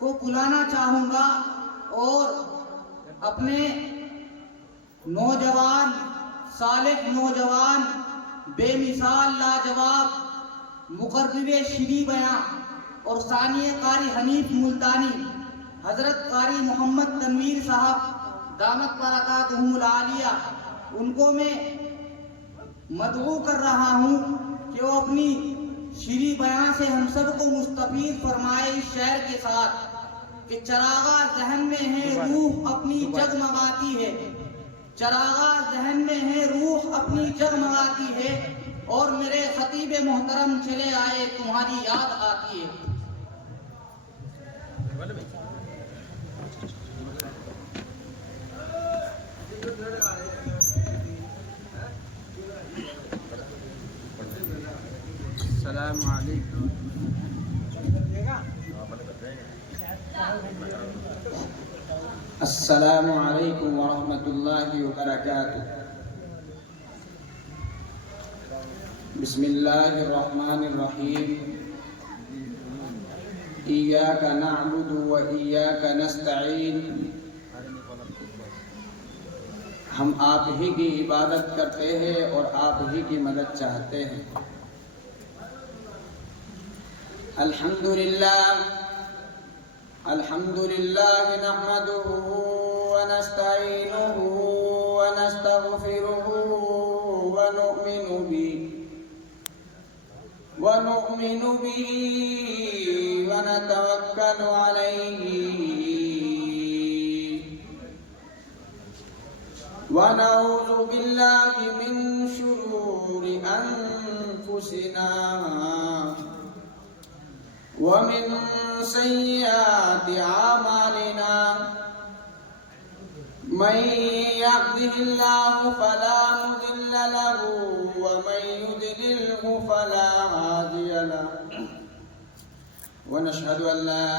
کو بلانا چاہوں گا اور اپنے نوجوان صالح نوجوان بے مثال لاجواب مقرر شیریں بیاں اور ثانیہ قاری حنیف ملتانی حضرت قاری محمد تنویر صاحب دامت برکاتہم العالیہ، ان کو میں مدعو کر رہا ہوں کہ وہ اپنی شیریں بیاں سے ہم سب کو مستفید فرمائے اس شعر کے ساتھ کہ چراغا ذہن میں ہے روح اپنی جگمگاتی ہے، چراغا ذہن میں ہے روح اپنی جگمگاتی ہے، اور میرے خطیب محترم چلے آئے تمہاری یاد آتی ہے۔ السلام علیکم۔ السلام علیکم ورحمۃ اللہ وبرکاتہ۔ بسم اللہ الرحمن الرحیم۔ ایاک نعبد و ایاک نستعین۔ ہم آپ ہی کی عبادت کرتے ہیں اور آپ ہی کی مدد چاہتے ہیں۔ الحمد للہ نحمده ونستعینه ونستغفره ونؤمن به ونتوکل علیہ ونعوذ باللہ من شرور انفسنا ومن سیئات اعمالنا، من يهده الله فلا مضل له ومن يضلله فلا هادي له، ونشهد ان لا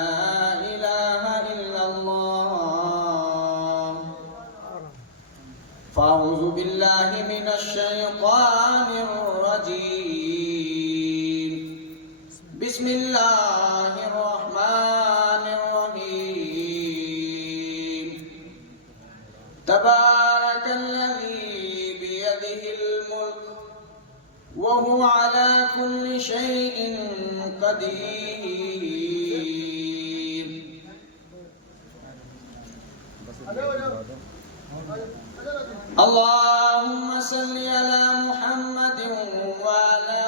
اله الا الله، فاعوذ بالله من الشیطان الرجیم، بسم اللہ الرحمن الرحیم، تبارک الذی بیدہ الملک وهو على كل شيء قدیر۔ اللهم صل على محمد وعلى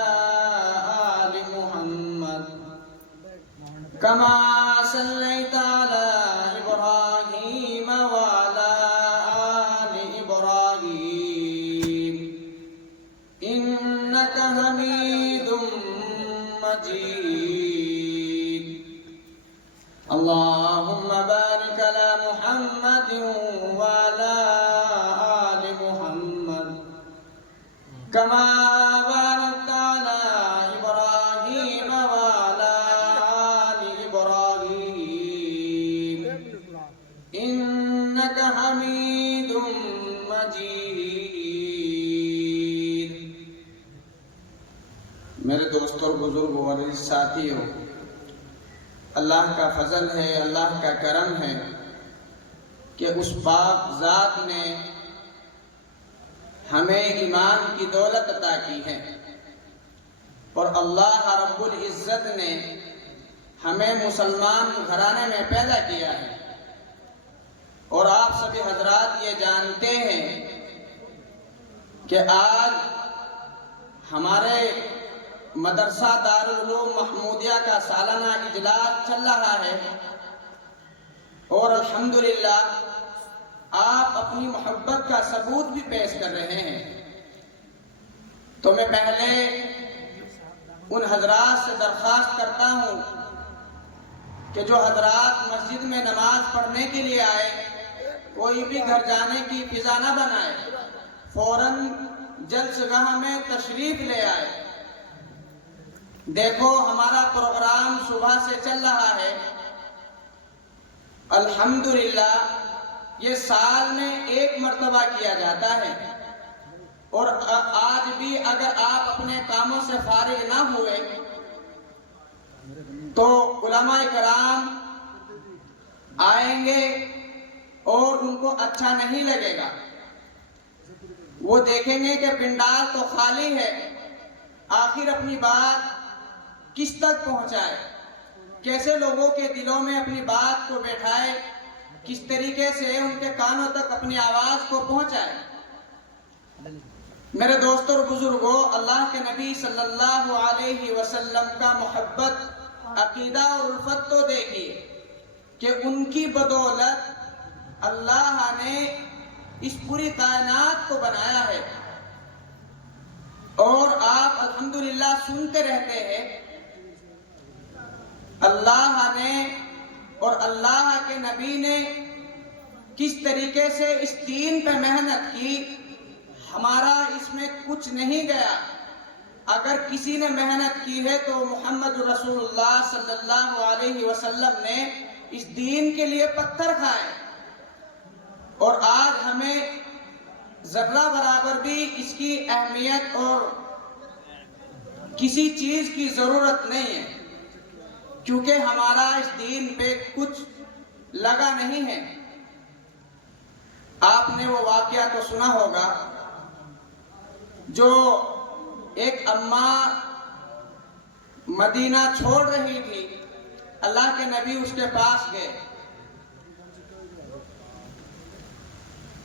آل محمد كما صليت على إبراهيم وعلى آل إبراهيم إنك حميد مجيد۔ اللهم بارك على محمد وعلى آل محمد كما باركت على إبراهيم وعلى آل إبراهيم إنك حميد مجيد۔ میرے دوستوں، بزرگوں اور ساتھیوں، اللہ کا فضل ہے، اللہ کا کرم ہے کہ اس پاک ذات نے ہمیں ایمان کی دولت عطا کی ہے، اور اللہ رب العزت نے ہمیں مسلمان گھرانے میں پیدا کیا ہے۔ اور آپ سبھی حضرات یہ جانتے ہیں کہ آج ہمارے مدرسہ دارالعلوم محمودیہ کا سالانہ اجلاس چل رہا ہے، اور الحمدللہ آپ اپنی محبت کا ثبوت بھی پیش کر رہے ہیں۔ تو میں پہلے ان حضرات سے درخواست کرتا ہوں کہ جو حضرات مسجد میں نماز پڑھنے کے لیے آئے، کوئی بھی گھر جانے کی فضا نہ بنائے، فوراً جلسگاہ میں تشریف لے آئے۔ دیکھو ہمارا پروگرام صبح سے چل رہا ہے، الحمدللہ یہ سال میں ایک مرتبہ کیا جاتا ہے، اور آج بھی اگر آپ اپنے کاموں سے فارغ نہ ہوئے تو علماء کرام آئیں گے اور ان کو اچھا نہیں لگے گا. وہ دیکھیں گے کہ پنڈال تو خالی ہے، آخر اپنی بات کس تک پہنچائے، کیسے لوگوں کے دلوں میں اپنی بات کو بیٹھائے، کس طریقے سے ان کے کانوں تک اپنی آواز کو پہنچائے. میرے دوستوں اور بزرگوں، اللہ کے نبی صلی اللہ علیہ وسلم کا محبت، عقیدہ اور الفت تو دیکھیے کہ ان کی بدولت اللہ نے اس پوری کائنات کو بنایا ہے. اور آپ الحمدللہ سنتے رہتے ہیں اللہ نے اور اللہ کے نبی نے کس طریقے سے اس دین پہ محنت کی. ہمارا اس میں کچھ نہیں گیا. اگر کسی نے محنت کی ہے تو محمد رسول اللہ صلی اللہ علیہ وسلم نے اس دین کے لیے پتھر کھائے، اور آج ہمیں ذرہ برابر بھی اس کی اہمیت اور کسی چیز کی ضرورت نہیں ہے، کیونکہ ہمارا اس دین پہ کچھ لگا نہیں ہے. آپ نے وہ واقعہ تو سنا ہوگا جو ایک اماں مدینہ چھوڑ رہی تھی، اللہ کے نبی اس کے پاس گئے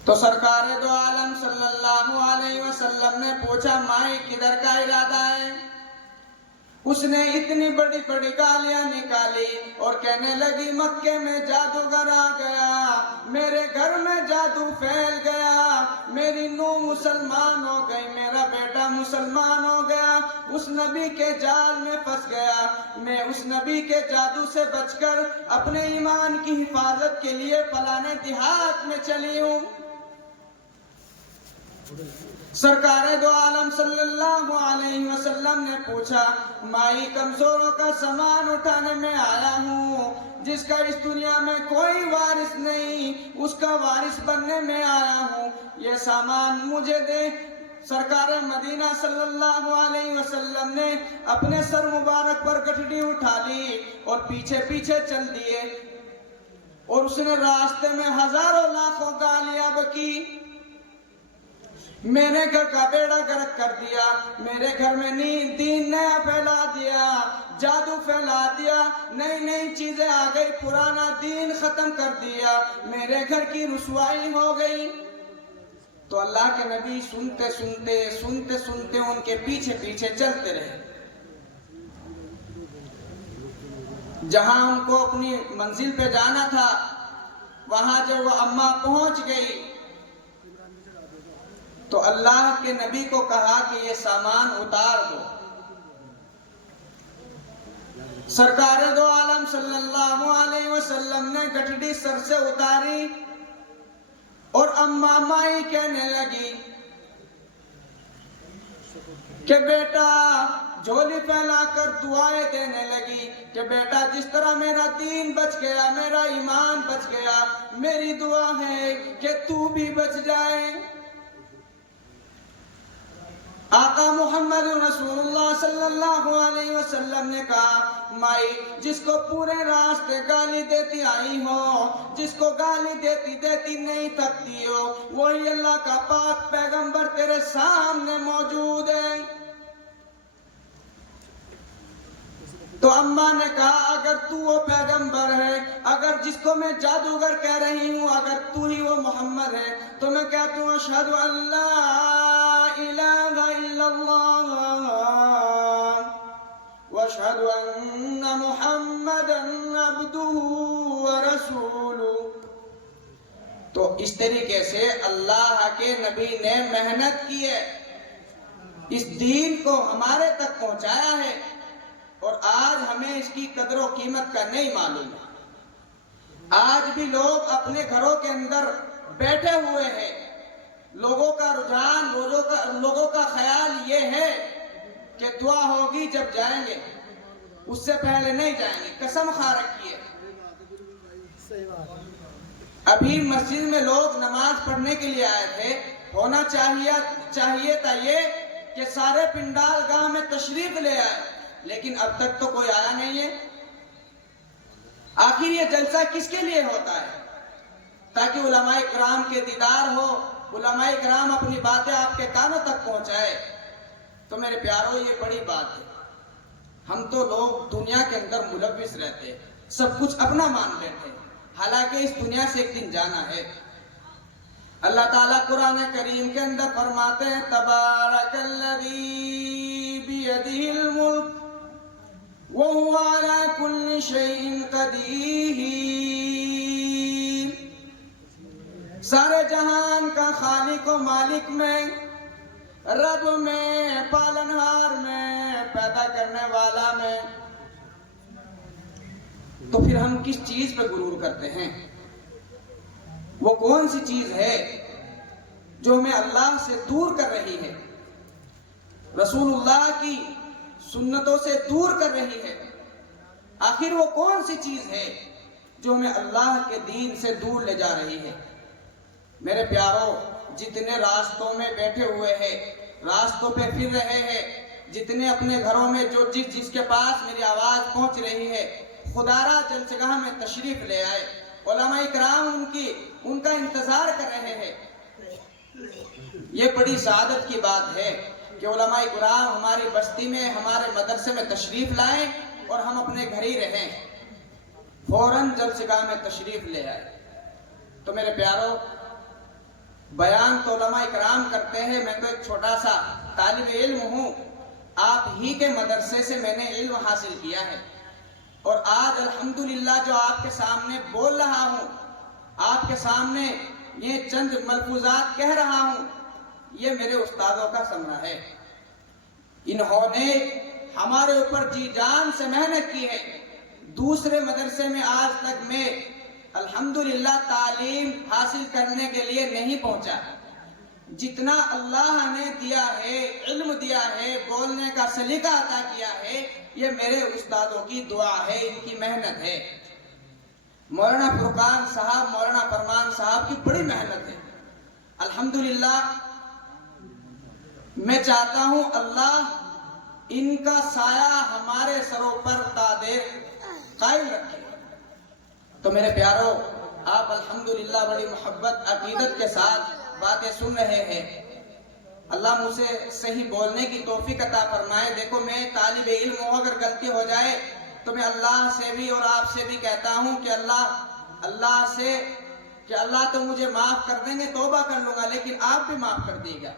تو سرکار دو عالم صلی اللہ علیہ وسلم نے پوچھا، مائی کدھر کا ارادہ ہے؟ اس نے اتنی بڑی بڑی گالیاں نکالی اور کہنے لگی، مکے میں جادوگر آ گیا، میرے گھر میں جادو پھیل گیا، میری نوح مسلمان ہو گئی، میرا بیٹا مسلمان ہو گیا، اس نبی کے جال میں پھنس گیا، میں اس نبی کے جادو سے بچ کر اپنے ایمان کی حفاظت کے لیے فلانے دیہات میں چلی ہوں. سرکار دو عالم صلی اللہ علیہ وسلم نے پوچھا، مائی کمزوروں کا سامان اٹھانے میں آیا ہوں، جس کا اس دنیا میں کوئی وارث نہیں، اس کا وارث بننے میں آیا ہوں، یہ سامان مجھے دے. سرکار مدینہ صلی اللہ علیہ وسلم نے اپنے سر مبارک پر گٹھڑی اٹھا لی اور پیچھے پیچھے چل دیے، اور اس نے راستے میں ہزاروں لاکھوں گالیاں بکی. میرے گھر کا بیڑا غرق کر دیا، میرے گھر میں دین نیا پھیلا دیا، جادو پھیلا دیا، نئی نئی چیزیں آ گئی، پرانا دین ختم کر دیا، میرے گھر کی رسوائی ہو گئی. تو اللہ کے نبی سنتے سنتے ان کے پیچھے پیچھے چلتے رہے. جہاں ان کو اپنی منزل پہ جانا تھا، وہاں جب وہ اماں پہنچ گئی تو اللہ کے نبی کو کہا کہ یہ سامان اتار دو. سرکار دو عالم صلی اللہ علیہ وسلم نے گٹھڑی سر سے اتاری اور اماں مائی کہنے لگی کہ بیٹا، جھولی پھیلا کر دعائیں دینے لگی کہ بیٹا، جس طرح میرا دین بچ گیا، میرا ایمان بچ گیا، میری دعا ہے کہ تو بھی بچ جائے. آقا محمد رسول اللہ صلی اللہ علیہ وسلم نے کہا، مائی، جس کو پورے راستے گالی دیتی آئی ہو، جس کو گالی دیتی دیتی نہیں تھکتی ہو، وہی اللہ کا پاک پیغمبر تیرے سامنے موجود ہے. تو اماں نے کہا، اگر تو وہ پیغمبر ہے، اگر جس کو میں جادوگر کہہ رہی ہوں، اگر تو ہی وہ محمد ہے، تو میں کہتی ہوں، اشہد ان لا الہ الا اللہ واشہد ان محمدا عبدہ ورسولہ. تو اس طریقے سے اللہ کے نبی نے محنت کی ہے، اس دین کو ہمارے تک پہنچایا ہے، اور آج ہمیں اس کی قدر و قیمت کا نہیں معلوم ہے. آج بھی لوگ اپنے گھروں کے اندر بیٹھے ہوئے ہیں، لوگوں کا رجحان، لوگوں کا خیال یہ ہے کہ دعا ہوگی جب جائیں گے، اس سے پہلے نہیں جائیں گے. قسم کھا رکھی ہے. ابھی مسجد میں لوگ نماز پڑھنے کے لیے آئے تھے، ہونا چاہیے تھا یہ کہ سارے پنڈال گاہ میں تشریف لے آئے، لیکن اب تک تو کوئی آیا نہیں ہے. آخر یہ جلسہ کس کے لیے ہوتا ہے؟ تاکہ علماء کرام کے دیدار ہو، علماء کرام اپنی باتیں آپ کے کانوں تک پہنچائے۔ تو میرے پیاروں، یہ بڑی بات ہے۔ ہم تو لوگ دنیا کے اندر ملوث رہتے ہیں، سب کچھ اپنا مان بیٹھے، حالانکہ اس دنیا سے ایک دن جانا ہے۔ اللہ تعالیٰ قرآن کریم کے اندر فرماتے ہیں تبارک الذی بیدہ الملک وہو علی کل شیء قدیر۔ سارے جہان کا خالق و مالک میں، رب میں، پالنہار میں، پیدا کرنے والا میں، تو پھر ہم کس چیز پہ غرور کرتے ہیں؟ وہ کون سی چیز ہے جو ہمیں اللہ سے دور کر رہی ہے، رسول اللہ کی سنتوں سے دور کر رہی ہے؟ آخر وہ کون سی چیز ہے جو ہمیں اللہ کے دین سے دور لے جا رہی ہے؟ میرے پیاروں، جتنے راستوں میں بیٹھے ہوئے ہیں، راستوں پہ پھر رہے ہیں، جتنے اپنے گھروں میں جو جس کے پاس میری آواز پہنچ رہی ہے، خدارہ جلسگاہ میں تشریف لے آئے۔ علماء کرام ان کا انتظار کر رہے ہیں۔ یہ بڑی سعادت کی بات ہے کہ علماء کرام ہماری بستی میں، ہمارے مدرسے میں تشریف لائیں اور ہم اپنے گھر ہی رہیں، فوراً جلسگاہ میں تشریف لے آئے۔ تو میرے پیاروں، بیان تو علماء کرام کرتے ہیں، میں تو ایک چھوٹا سا طالب علم ہوں، آپ ہی کے مدرسے سے میں نے علم حاصل کیا ہے، اور آج الحمدللہ جو آپ کے سامنے بول رہا ہوں، آپ کے سامنے یہ چند ملفوظات کہہ رہا ہوں، یہ میرے استادوں کا ثمرہ ہے۔ انہوں نے ہمارے اوپر جی جان سے محنت کی ہے۔ دوسرے مدرسے میں آج تک میں الحمدللہ تعلیم حاصل کرنے کے لیے نہیں پہنچا۔ جتنا اللہ نے دیا ہے، علم دیا ہے، بولنے کا سلیقہ عطا کیا ہے، یہ میرے استادوں کی دعا ہے، ان کی محنت ہے۔ مولانا فرقان صاحب، مولانا فرمان صاحب کی بڑی محنت ہے۔ الحمدللہ میں چاہتا ہوں اللہ ان کا سایہ ہمارے سروں پر تا دیر قائم رکھے۔ تو میرے پیاروں، آپ الحمدللہ بڑی محبت عقیدت کے ساتھ باتیں سن رہے ہیں۔ اللہ مجھے صحیح بولنے کی توفیق عطا فرمائے۔ دیکھو، میں طالب علم ہوں، اگر غلطی ہو جائے تو میں اللہ سے بھی اور آپ سے بھی کہتا ہوں کہ اللہ سے کہ اللہ تو مجھے معاف کر دیں گے، توبہ کر لوں گا، لیکن آپ بھی معاف کر دیے گا۔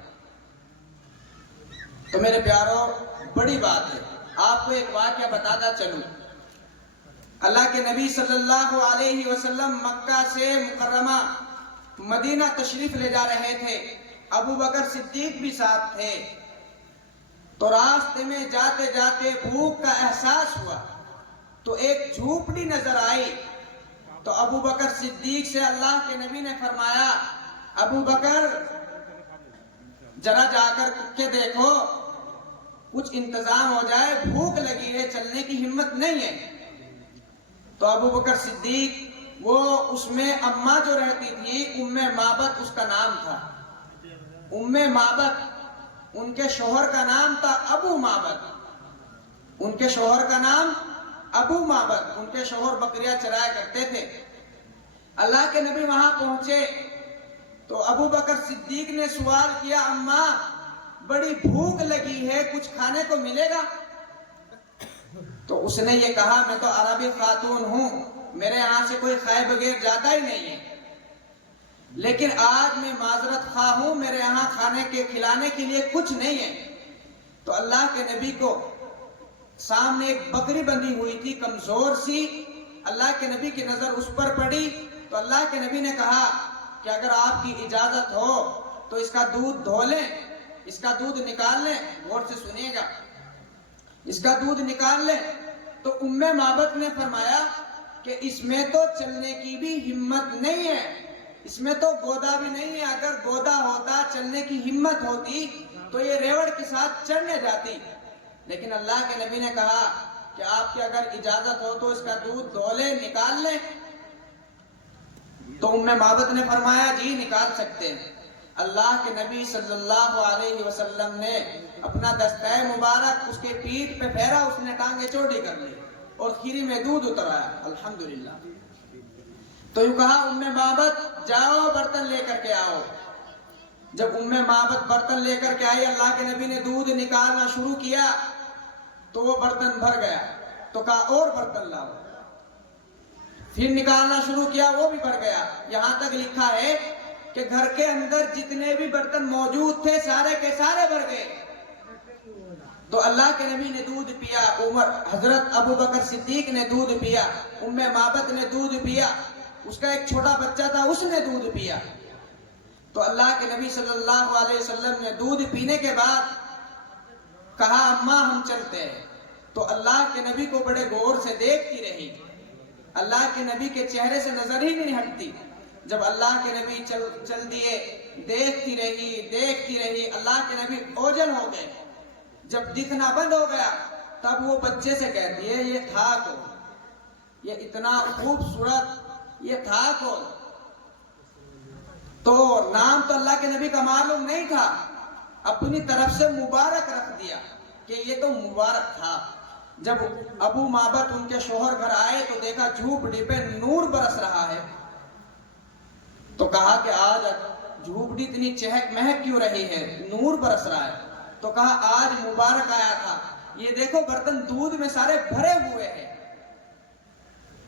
تو میرے پیاروں، بڑی بات ہے۔ آپ کو ایک واقعہ بتاتا چلوں۔ اللہ کے نبی صلی اللہ علیہ وسلم مکہ سے مکرمہ مدینہ تشریف لے جا رہے تھے، ابو بکر صدیق بھی ساتھ تھے۔ تو راستے میں جاتے جاتے بھوک کا احساس ہوا، تو ایک جھوپڑی نظر آئی۔ تو ابو بکر صدیق سے اللہ کے نبی نے فرمایا، ابو بکر ذرا جا کر کے دیکھو، کچھ انتظام ہو جائے، بھوک لگی ہے، چلنے کی ہمت نہیں ہے۔ تو ابو بکر صدیق، وہ اس میں اماں جو رہتی تھی، ام معبد اس کا نام تھا، ام معبد، ان کے شوہر کا نام تھا ابو معبد، ان کے شوہر کا نام ابو معبد، ان کے شوہر بکریاں چرایا کرتے تھے۔ اللہ کے نبی وہاں پہنچے تو ابو بکر صدیق نے سوال کیا، اماں بڑی بھوک لگی ہے، کچھ کھانے کو ملے گا؟ تو اس نے یہ کہا، میں تو عربی خاتون ہوں، میرے یہاں سے کوئی کھائے بغیر جاتا ہی نہیں ہے، لیکن آج میں معذرت خواہ ہوں، میرے یہاں کھانے کے کھلانے کے لیے کچھ نہیں ہے۔ تو اللہ کے نبی کو سامنے ایک بکری بندھی ہوئی تھی، کمزور سی، اللہ کے نبی کی نظر اس پر پڑی۔ تو اللہ کے نبی نے کہا کہ اگر آپ کی اجازت ہو تو اس کا دودھ دھو لیں، اس کا دودھ نکال لیں۔ غور سے سنیے گا، اس کا دودھ نکال لیں۔ تو ام معبد نے فرمایا کہ اس میں تو چلنے کی بھی ہمت نہیں ہے، اس میں تو گودا بھی نہیں ہے، اگر گودا ہوتا، چلنے کی ہمت ہوتی تو یہ ریوڑ کے ساتھ چڑھنے جاتی۔ لیکن اللہ کے نبی نے کہا کہ آپ کی اگر اجازت ہو تو اس کا دودھ دھو لیں، نکال لیں۔ تو ام معبد نے فرمایا، جی نکال سکتے ہیں۔ اللہ کے نبی صلی اللہ علیہ وسلم نے اپنا دستہ مبارک اس کے پیٹھ پہ پھیرا، اس نے ٹانگیں چوڑی کر لی اور کھیری میں دودھ اترایا، الحمدللہ۔ تو یوں کہا، ام معبد جاؤ برتن لے کر کے آؤ۔ جب معبد برتن لے کر کے آئی، اللہ کے نبی نے دودھ نکالنا شروع کیا تو وہ برتن بھر گیا، تو کہا اور برتن لاؤ۔ پھر نکالنا شروع کیا، وہ بھی بھر گیا، یہاں تک لکھا ہے کہ گھر کے اندر جتنے بھی برتن موجود تھے سارے کے سارے بھر گئے۔ تو اللہ کے نبی نے دودھ پیا، حضرت ابو بکر صدیق نے دودھ پیا، معبد نے دودھ پیا، اس کا ایک چھوٹا بچہ تھا اس نے دودھ پیا۔ تو اللہ کے نبی صلی اللہ علیہ وسلم نے دودھ پینے کے بعد کہا اماں ہم چلتے ہیں۔ تو اللہ کے نبی کو بڑے غور سے دیکھتی رہی، اللہ کے نبی کے چہرے سے نظر ہی نہیں ہٹتی۔ جب اللہ کے نبی چل دیے، دیکھتی رہی، اللہ کے نبی اوجل ہو گئے۔ جب دکھنا بند ہو گیا تب وہ بچے سے کہتی ہے یہ تھا کون، یہ اتنا خوبصورت یہ تھا کون؟ تو نام تو اللہ کے نبی کا معلوم نہیں تھا، اپنی طرف سے مبارک رکھ دیا کہ یہ تو مبارک تھا۔ جب ابو معبد ان کے شوہر گھر آئے تو دیکھا جھوپڑی پہ نور برس رہا ہے، تو کہا کہ آج جھوپڑی اتنی چہک مہک کیوں رہی ہے، نور برس رہا ہے؟ تو کہا آج مبارک آیا تھا، یہ دیکھو برتن دودھ میں سارے بھرے ہوئے ہیں۔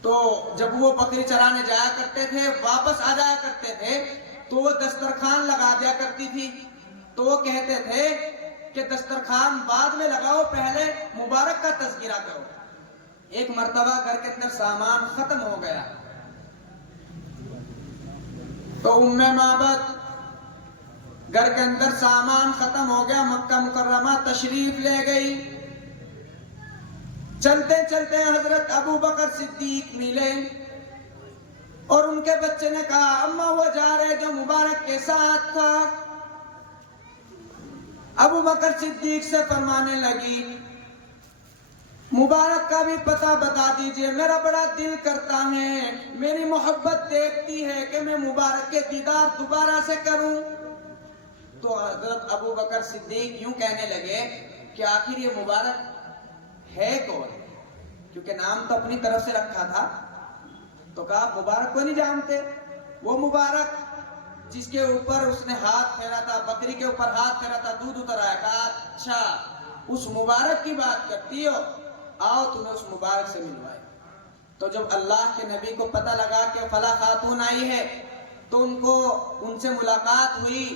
تو جب وہ بکری چرانے جایا کرتے تھے، واپس آ جایا کرتے تھے تو وہ دسترخوان لگا دیا کرتی تھی، تو وہ کہتے تھے کہ دسترخوان بعد میں لگاؤ، پہلے مبارک کا تذکرہ کرو۔ ایک مرتبہ گھر کے اندر سامان ختم ہو گیا تو معبد گھر کے اندر سامان ختم ہو گیا، مکہ مکرمہ تشریف لے گئی۔ چلتے چلتے حضرت ابو بکر صدیق ملے اور ان کے بچے نے کہا اماں وہ جا رہے جو مبارک کے ساتھ تھا۔ ابو بکر صدیق سے فرمانے لگی مبارک کا بھی پتہ بتا دیجئے، میرا بڑا دل کرتا ہے، میری محبت دیکھتی ہے کہ میں مبارک کے دیدار دوبارہ سے کروں۔ تو حضرت ابو بکر صدیق یوں کہنے لگے کہ آخر یہ مبارک ہے کون، کیونکہ نام تو اپنی طرف سے رکھا تھا۔ تو کہا مبارک کو نہیں جانتے، وہ مبارک جس کے اوپر اس نے ہاتھ پھیرا تھا، بکری کے اوپر ہاتھ پھیرا تھا، دودھ اتر آیا۔ کہا اچھا اس مبارک کی بات کرتی ہو، آؤ تمہیں اس مبارک سے ملوائے۔ تو جب اللہ کے نبی کو پتہ لگا کہ فلاں خاتون آئی ہے تو ان سے ملاقات ہوئی،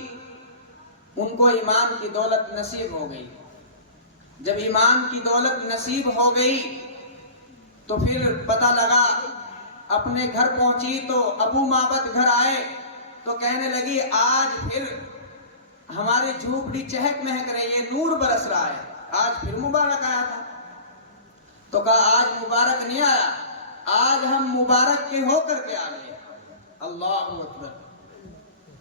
ان کو ایمان کی دولت نصیب ہو گئی۔ جب ایمان کی دولت نصیب ہو گئی تو پھر پتہ لگا، اپنے گھر پہنچی تو ابو معبد گھر آئے تو کہنے لگی آج پھر ہماری جھوپڑی چہک مہک رہی ہے، نور برس رہا ہے، آج پھر مبارک آیا تھا۔ تو کہا آج مبارک نہیں آیا، آج ہم مبارک کے ہو کر کے آ گئے۔ اللہ اکبر۔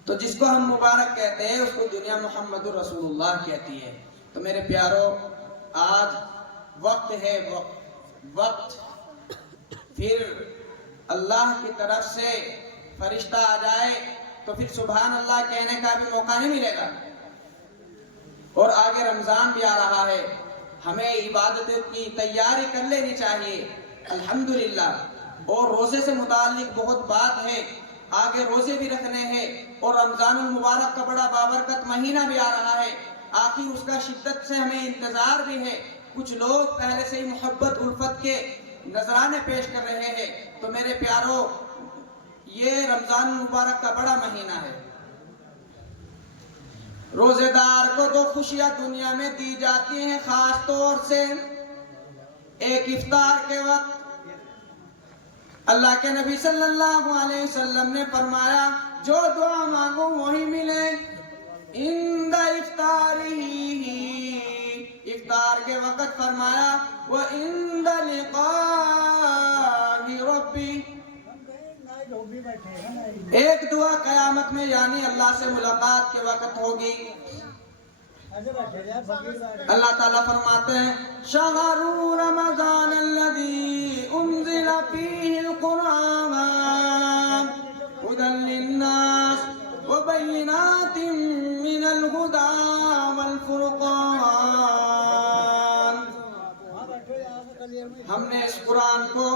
تو جس کو ہم مبارک کہتے ہیں اس کو دنیا محمد رسول اللہ کہتی ہے۔ تو میرے پیارو، آج وقت ہے، وقت پھر اللہ کی طرف سے فرشتہ آ جائے تو پھر سبحان اللہ کہنے کا بھی موقع نہیں ملے گا۔ اور آگے رمضان بھی آ رہا ہے، ہمیں عبادت کی تیاری کر لینی چاہیے الحمدللہ۔ اور روزے سے متعلق بہت بات ہے، آگے روزے بھی رکھنے ہیں، اور رمضان المبارک کا بڑا بابرکت مہینہ بھی آ رہا ہے، آخر اس کا شدت سے ہمیں انتظار بھی ہے۔ کچھ لوگ پہلے سے ہی محبت الفت کے نذرانے پیش کر رہے ہیں۔ تو میرے پیارو، یہ رمضان المبارک کا بڑا مہینہ ہے۔ روزے دار کو دو خوشیاں دنیا میں دی جاتی ہیں، خاص طور سے ایک افطار کے وقت۔ اللہ کے نبی صلی اللہ علیہ وسلم نے فرمایا جو دعا مانگو وہی ملے، عند افطارہ، افطار کے وقت فرمایا وعند لقاء ربی، ایک دعا قیامت میں یعنی اللہ سے ملاقات کے وقت ہوگی۔ اللہ تعالیٰ فرماتے ہیں شہر رمضان الذی انزل فیہ القرآن ہدی للناس وبینات من الہدی والفرقان، ہم نے اس قرآن کو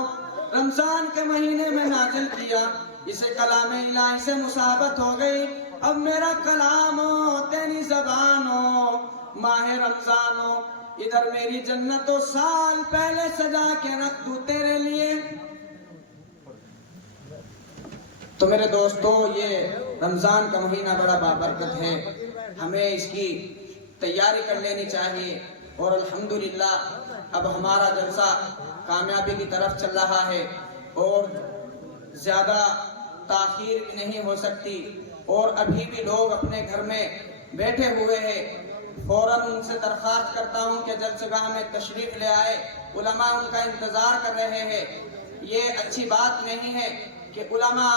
رمضان کے مہینے میں نازل کیا دیا، اسے کلام الہی سے مصاحبت ہو گئی۔ اب میرا کلام ہو، تیری زبان ہو، ماہ رمضان ہو، ادھر میری جنت و سال پہلے سجا کے رکھ دوں تیرے لیے۔ تو میرے دوستو، یہ رمضان کا مہینہ بڑا بابرکت ہے، ہمیں اس کی تیاری کر لینی چاہیے، اور الحمدللہ اب ہمارا جلسہ کامیابی کی طرف چل رہا ہے، اور زیادہ تاخیر بھی نہیں ہو سکتی، اور ابھی بھی لوگ اپنے گھر میں بیٹھے ہوئے ہیں۔ فوراً ان سے درخواست کرتا ہوں کہ جلسگاہ میں تشریف لے آئے، علماء ان کا انتظار کر رہے ہیں۔ یہ اچھی بات نہیں ہے کہ علماء